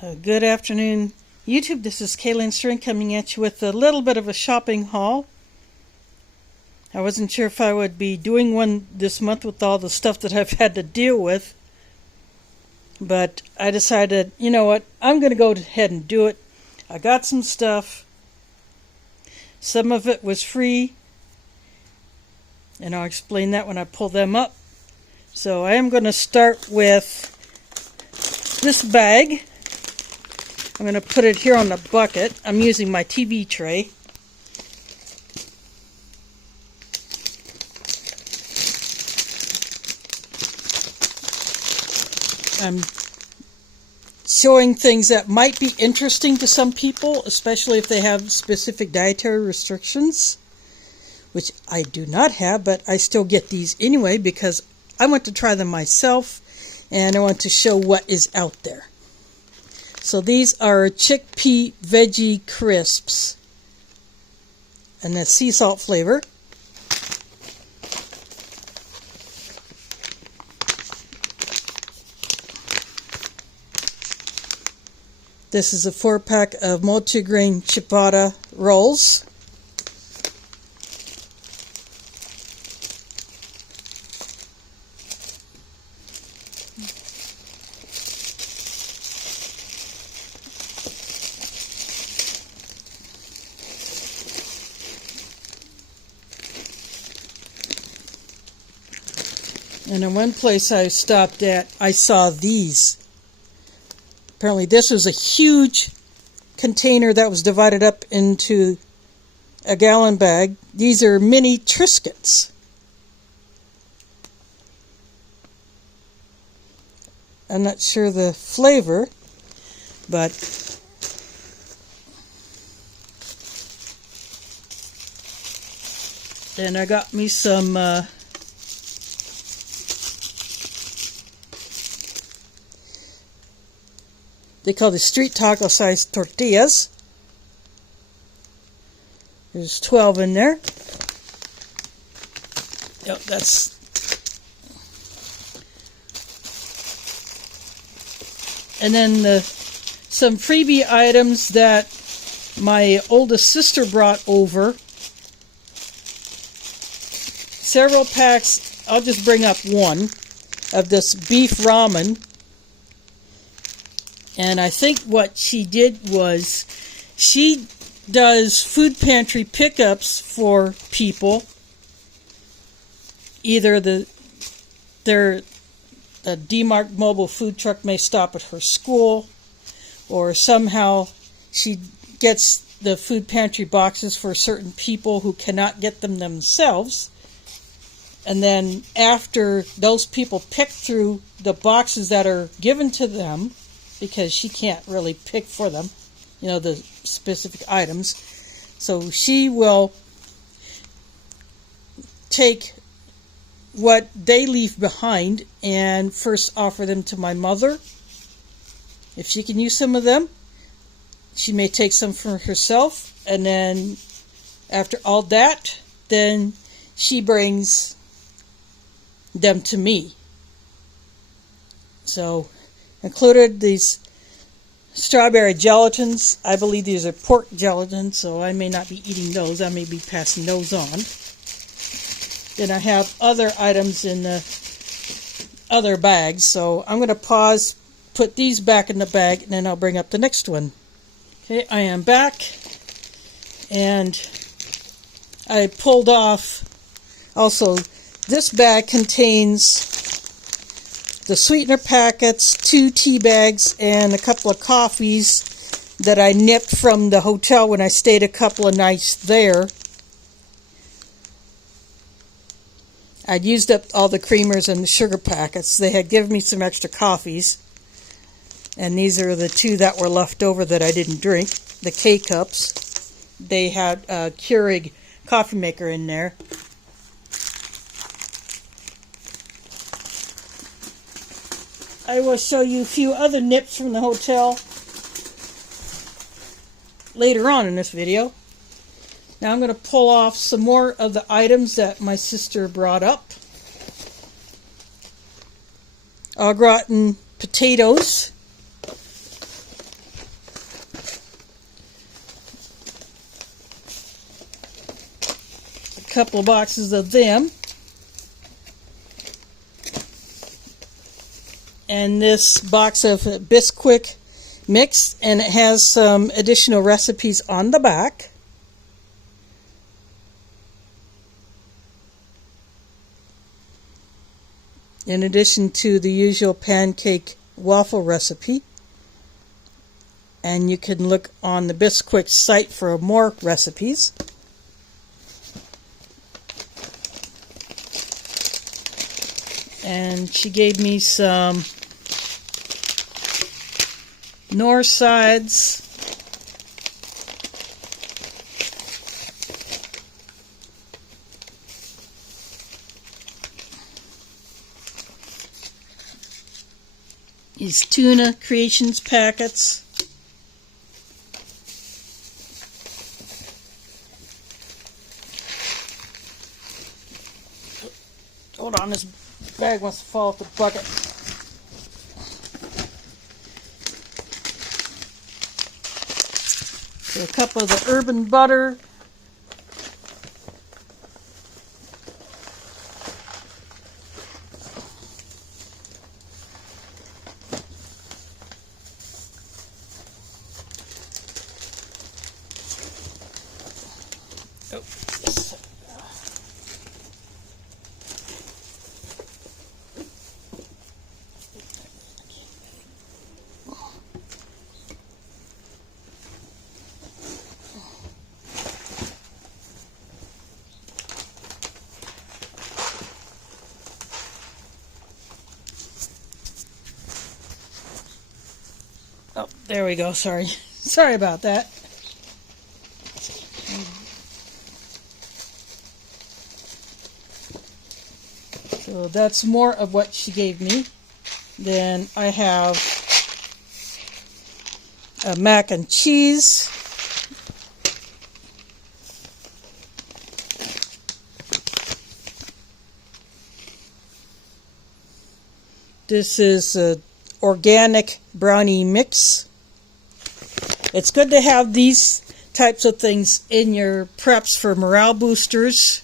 Good afternoon, YouTube. This is Kaylin String coming at you with a little bit of a shopping haul. I wasn't sure if I would be doing one this month with all the stuff that I've had to deal with, but I decided, you know what, I'm going to go ahead and do it. I got some stuff. Some of it was free, and I'll explain that when I pull them up. So I am going to start with this bag. I'm going to put it here on the bucket. I'm using my TV tray. I'm showing things that might be interesting to some people, especially if they have specific dietary restrictions, which I do not have, but I still get these anyway because I want to try them myself and I want to show what is out there. So these are chickpea veggie crisps and the sea salt flavor. This is a 4-pack of multigrain ciabatta rolls. And in one place I stopped at, I saw these. Apparently this was a huge container that was divided up into a gallon bag. These are mini Triscuits. I'm not sure the flavor, but then I got me some they call the street taco size tortillas. There's 12 in there. Yep, that's and then some freebie items that my oldest sister brought over. Several packs, I'll just bring up one, of this beef ramen. And I think what she did was she does food pantry pickups for people. Either the D-Mart mobile food truck may stop at her school, or somehow she gets the food pantry boxes for certain people who cannot get them themselves. And then after those people pick through the boxes that are given to them, because she can't really pick for them, the specific items. So she will take what they leave behind and first offer them to my mother. If she can use some of them, she may take some for herself. And then after all that, then she brings them to me. So included these strawberry gelatins. I believe these are pork gelatins, so I may not be eating those. I may be passing those on. Then I have other items in the other bags, so I'm going to pause, put these back in the bag, and then I'll bring up the next one. Okay, I am back, and I pulled off also, this bag contains the sweetener packets, 2 tea bags, and a couple of coffees that I nipped from the hotel when I stayed a couple of nights there. I'd used up all the creamers and the sugar packets. They had given me some extra coffees, and these are the 2 that were left over that I didn't drink. The K-Cups. They had a Keurig coffee maker in there. I will show you a few other nips from the hotel later on in this video. Now I'm going to pull off some more of the items that my sister brought up. Au gratin potatoes. couple of boxes of them. And this box of Bisquick mix, and it has some additional recipes on the back. In addition to the usual pancake waffle recipe. And you can look on the Bisquick site for more recipes. And she gave me some North Sides these tuna creations packets. Hold on, this bag wants to fall off the bucket. So a cup of the urban butter. Oh. Oh, there we go. Sorry. Sorry about that. So that's more of what she gave me. Then I have a mac and cheese. This is a organic brownie mix. It's good to have these types of things in your preps for morale boosters.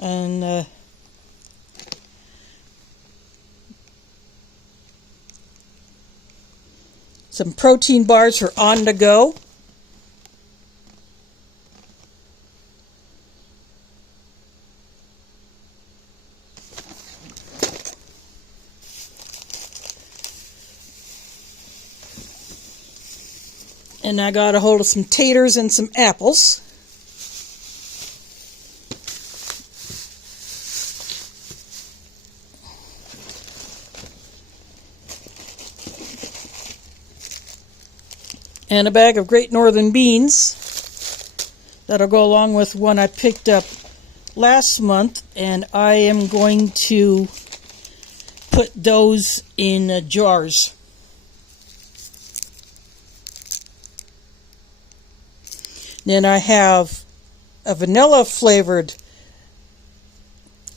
And some protein bars for on the go. And I got a hold of some taters and some apples. And a bag of Great Northern beans. That'll go along with one I picked up last month. And I am going to put those in jars. Then I have a vanilla flavored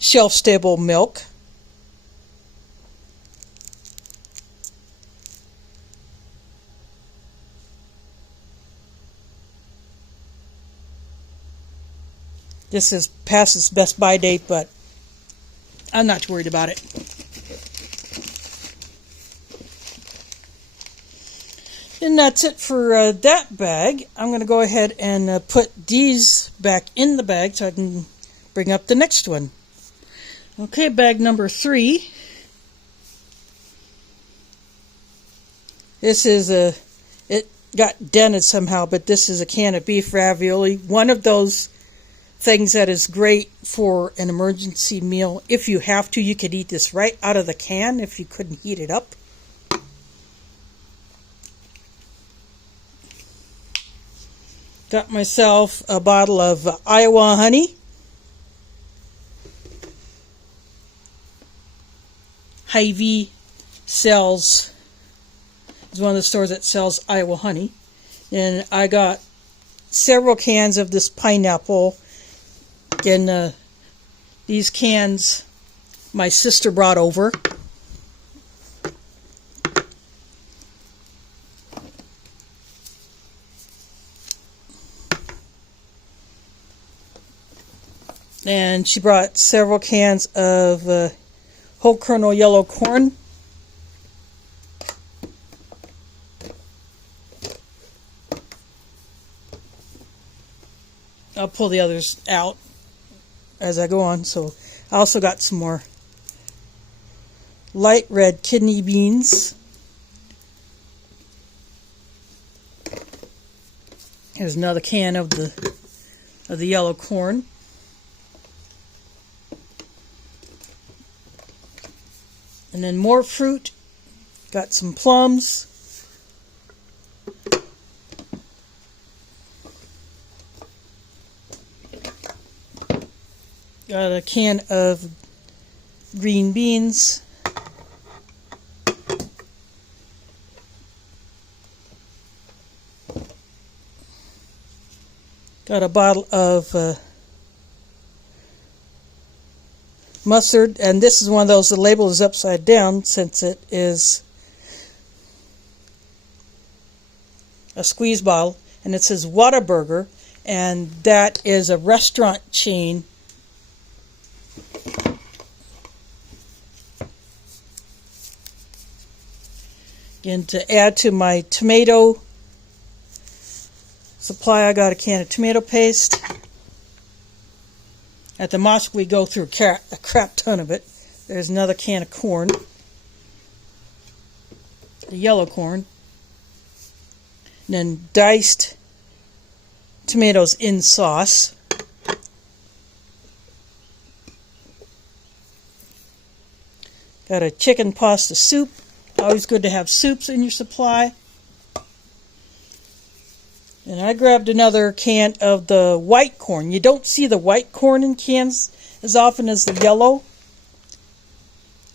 shelf stable milk. This is past its best by date, but I'm not too worried about it. And that's it for that bag. I'm going to go ahead and put these back in the bag so I can bring up the next one. Okay, bag number 3. This is it got dented somehow, but this is a can of beef ravioli. One of those things that is great for an emergency meal. If you have to, you could eat this right out of the can if you couldn't heat it up. Got myself a bottle of Iowa honey. Hy-Vee sells, is one of the stores that sells Iowa honey. And I got several cans of this pineapple. Again, these cans my sister brought over. And she brought several cans of whole kernel yellow corn. I'll pull the others out as I go on. So I also got some more light red kidney beans. Here's another can of the yellow corn. And then more fruit. Got some plums. Got a can of green beans. Got a bottle of mustard, and this is one of those, the label is upside down since it is a squeeze bottle, and it says Whataburger, and that is a restaurant chain. Again, to add to my tomato supply, I got a can of tomato paste. At the mosque, we go through a crap ton of it. There's another can of corn, the yellow corn, and then diced tomatoes in sauce. Got a chicken pasta soup. Always good to have soups in your supply. And I grabbed another can of the white corn. You don't see the white corn in cans as often as the yellow.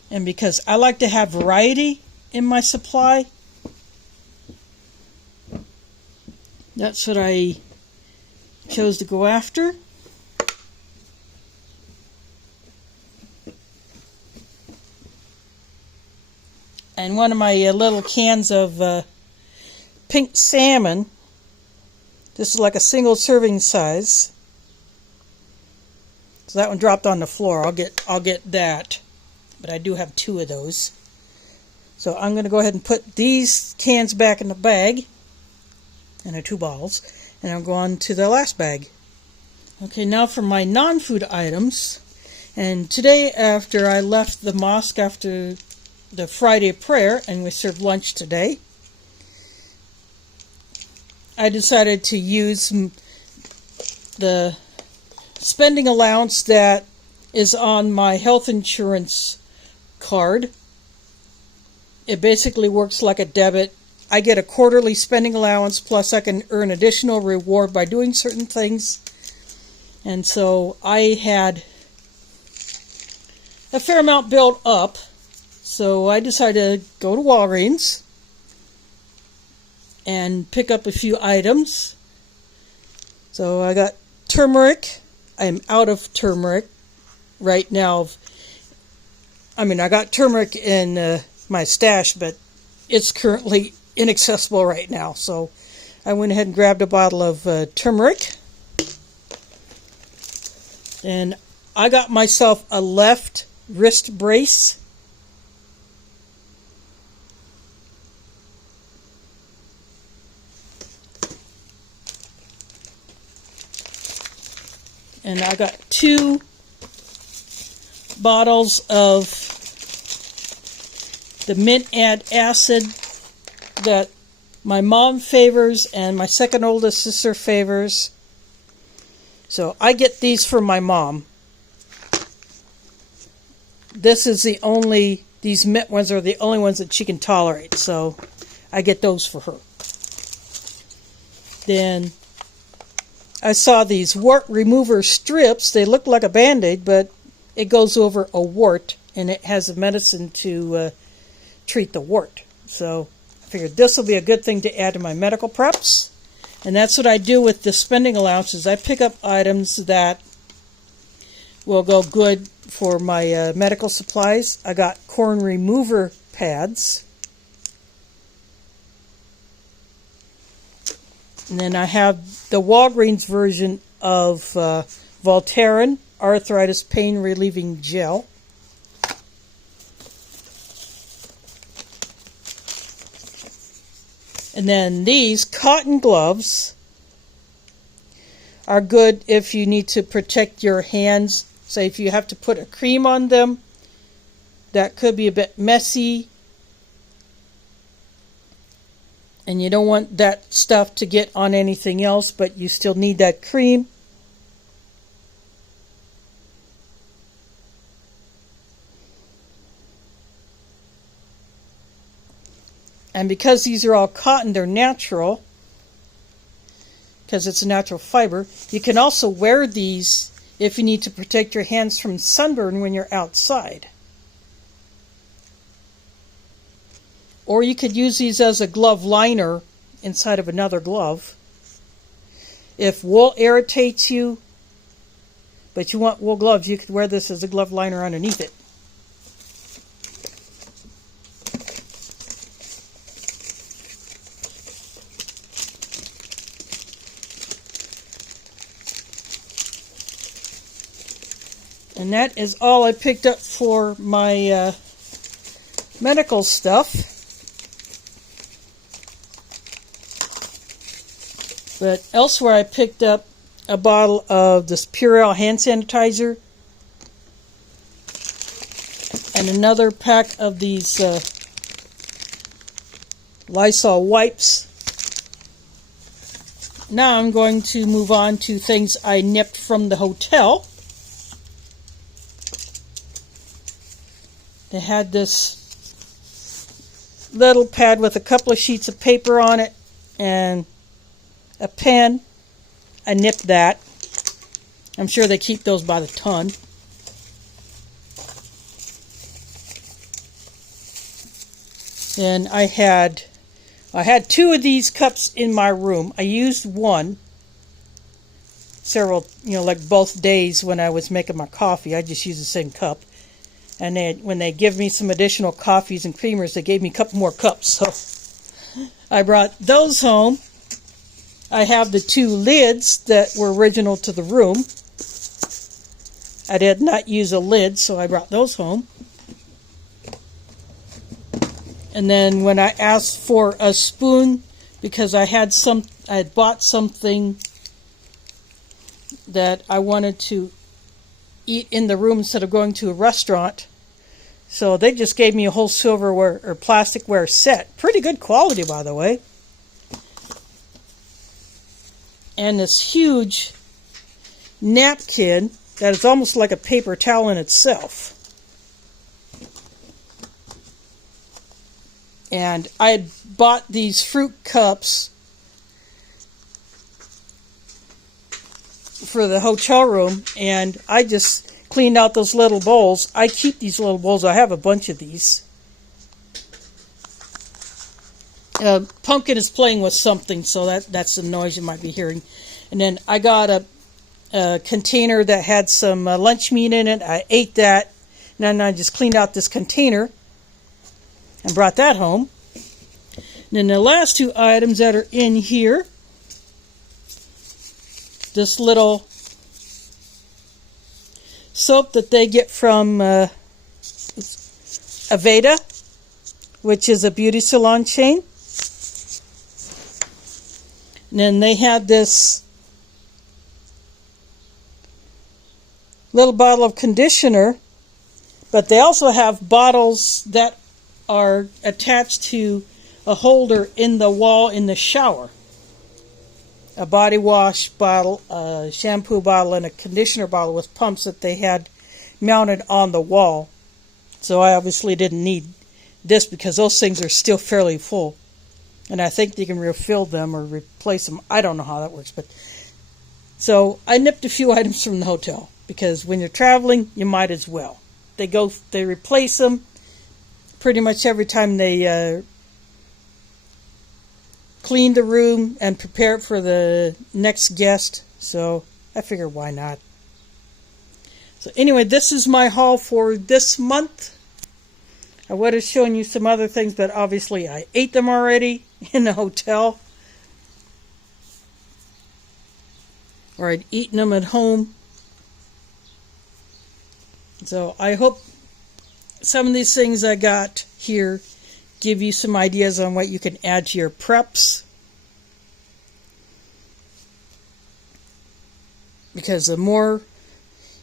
And because I like to have variety in my supply, that's what I chose to go after. And one of my little cans of pink salmon. This is like a single serving size. So that one dropped on the floor. I'll get that. But I do have two of those. So I'm going to go ahead and put these cans back in the bag. And the two bottles. And I'll go on to the last bag. Okay, now for my non-food items. And today, after I left the mosque after the Friday prayer, and we served lunch today, I decided to use the spending allowance that is on my health insurance card. It basically works like a debit. I get a quarterly spending allowance, plus I can earn additional reward by doing certain things. And so I had a fair amount built up, so I decided to go to Walgreens and pick up a few items. So I got turmeric. I am out of turmeric right now. I mean, I got turmeric in my stash, but it's currently inaccessible right now. So I went ahead and grabbed a bottle of turmeric. And I got myself a left wrist brace. And I got 2 bottles of the mint acid that my mom favors and my second oldest sister favors. So I get these for my mom. These mint ones are the only ones that she can tolerate, so I get those for her. Then I saw these wart remover strips. They look like a Band-Aid, but it goes over a wart, and it has a medicine to treat the wart. So I figured this will be a good thing to add to my medical preps. And that's what I do with the spending allowances. I pick up items that will go good for my medical supplies. I got corn remover pads. And then I have the Walgreens version of Voltaren arthritis pain relieving gel. And then these cotton gloves are good if you need to protect your hands. Say if you have to put a cream on them, that could be a bit messy. And you don't want that stuff to get on anything else, but you still need that cream. And because these are all cotton, they're natural, because it's a natural fiber. You can also wear these if you need to protect your hands from sunburn when you're outside. Or you could use these as a glove liner inside of another glove. If wool irritates you, but you want wool gloves, you could wear this as a glove liner underneath it. And that is all I picked up for my medical stuff. But elsewhere I picked up a bottle of this Purell hand sanitizer and another pack of these Lysol wipes. Now I'm going to move on to things I nipped from the hotel. They had this little pad with a couple of sheets of paper on it and a pen. I nipped that. I'm sure they keep those by the ton. And I had 2 of these cups in my room. I used one several, like both days when I was making my coffee. I just used the same cup. And when they give me some additional coffees and creamers, they gave me a couple more cups. So I brought those home. I have the 2 lids that were original to the room. I did not use a lid, so I brought those home. And then when I asked for a spoon, because I had bought something that I wanted to eat in the room instead of going to a restaurant. So they just gave me a whole silverware or plasticware set. Pretty good quality, by the way. And this huge napkin that is almost like a paper towel in itself. And I had bought these fruit cups for the hotel room, and I just cleaned out those little bowls. I keep these little bowls. I have a bunch of these. Pumpkin is playing with something, so that's the noise you might be hearing. And then I got a container that had some lunch meat in it. I ate that, and then I just cleaned out this container and brought that home. And then the last 2 items that are in here, this little soap that they get from Aveda, which is a beauty salon chain. And then they had this little bottle of conditioner, but they also have bottles that are attached to a holder in the wall in the shower. A body wash bottle, a shampoo bottle, and a conditioner bottle with pumps that they had mounted on the wall. So I obviously didn't need this because those things are still fairly full. And I think you can refill them or replace them. I don't know how that works. But so I nipped a few items from the hotel because when you're traveling, you might as well. They replace them pretty much every time they clean the room and prepare it for the next guest. So I figure why not. So anyway, this is my haul for this month. I would have shown you some other things, but obviously I ate them already in the hotel. Or I'd eaten them at home. So I hope some of these things I got here give you some ideas on what you can add to your preps. Because the more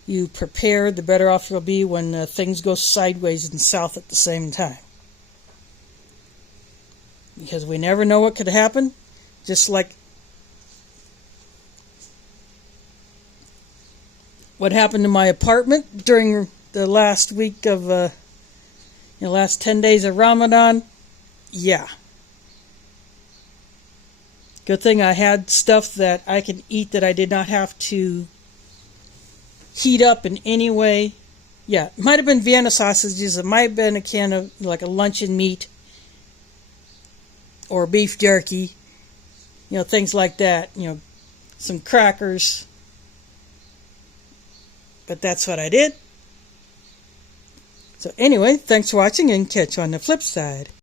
you prepare, the better off you'll be when things go sideways and south at the same time. Because we never know what could happen. Just like what happened to my apartment during the last week of, last 10 days of Ramadan. Yeah. Good thing I had stuff that I can eat that I did not have to heat up in any way. Yeah, it might have been Vienna sausages. It might have been a can of like a luncheon meat or beef jerky. Things like that. Some crackers. But that's what I did. So anyway, thanks for watching and catch you on the flip side.